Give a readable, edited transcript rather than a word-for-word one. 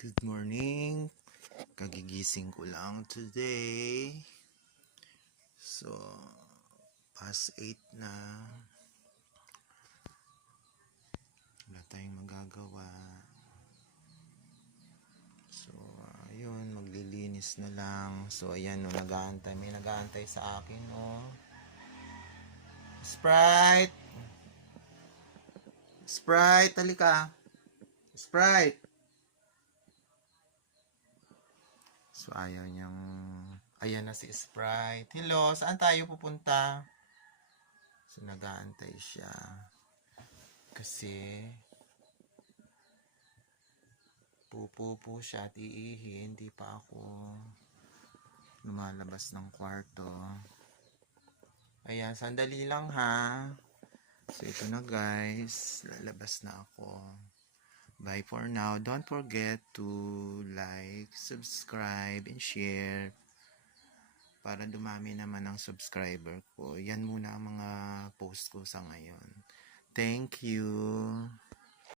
Good morning. Kagigising ko lang today. So, past 8 na. Wala tayong magagawa. So, ayun, maglilinis na lang. So, ayan, nag-aantay. May nag-aantay sa akin, Sprite! Sprite, halika. Sprite! So, ayaw niyang... Ayan na si Sprite. Hello, saan tayo pupunta? So, nag-aantay siya. Kasi... pupupo siya at iihi. Hindi pa ako lumalabas ng kwarto. Ayan, sandali lang ha. So, ito na guys. Lalabas na ako. Bye for now. Don't forget to like, subscribe, and share para dumami naman ang subscriber ko. Yan muna ang mga post ko sa ngayon. Thank you.